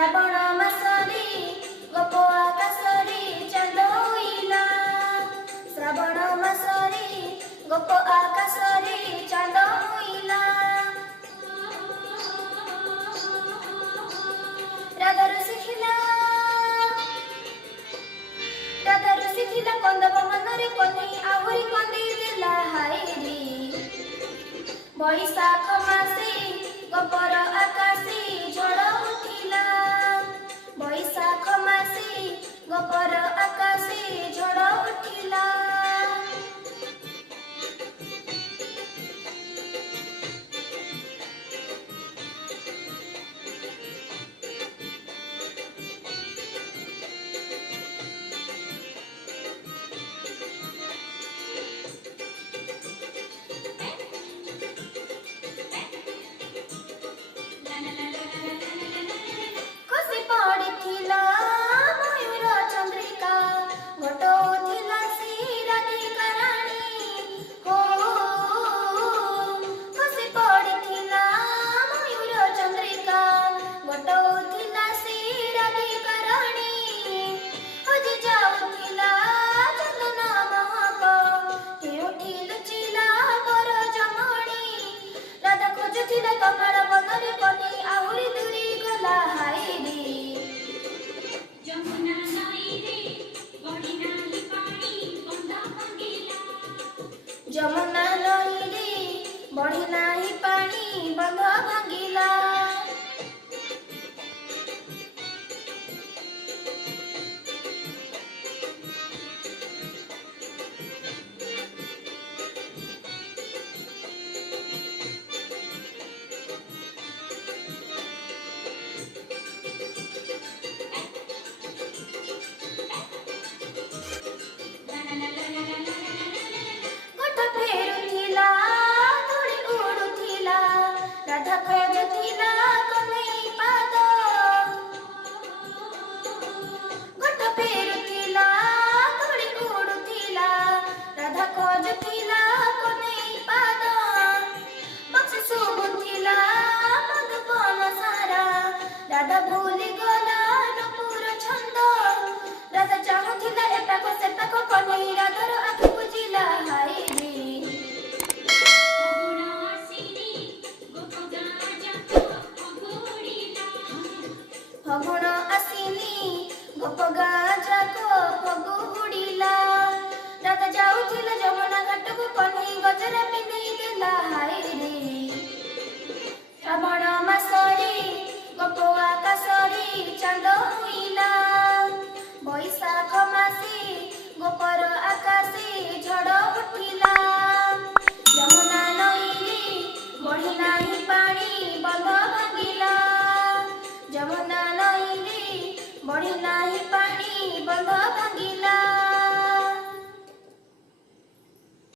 श्रावण मासरे गोप आकाशरे चांद होइला श्रावण मासरे गोप आकाशरे चांद होइला राधा ऋषि थिला कंदब मनरे कन्हई आहुरी कंदी देला हायरी बैशाख मासे गोपर आकाशे झड़ उठिला बैशाख मासे गोपर आकाशे झड़ उठिला जमुना नई रे बढ़ी नाही पानी बंध भांगिला राधा खोजुथिला कन्हई पाद गोट फेरुथिला धूली उडुथिला राधा खोजुथिला कन्हई पाद पक्षी शुभुथिला मधुबन सारा राधा भूली गला नुपुर छंद राधा चाहुथिला एपाख सेपाख कन्हई राधार आखि बुझिला हायरी फगुण आसिनी गोप गाँ जाको फगु उड़िला राधा जाउथिला जमुना घाट को कन्हई गजरा पिंधि देला हायरे श्रावण मासरे गोप आकाशरे चांद होइला बैशाख मासे गोपर आकाशे झड़ उठिला जमुना नई रे बढ़ी नाही पानी बंध भांगिला जमुना नई रे बढ़ी नाही पानी बंध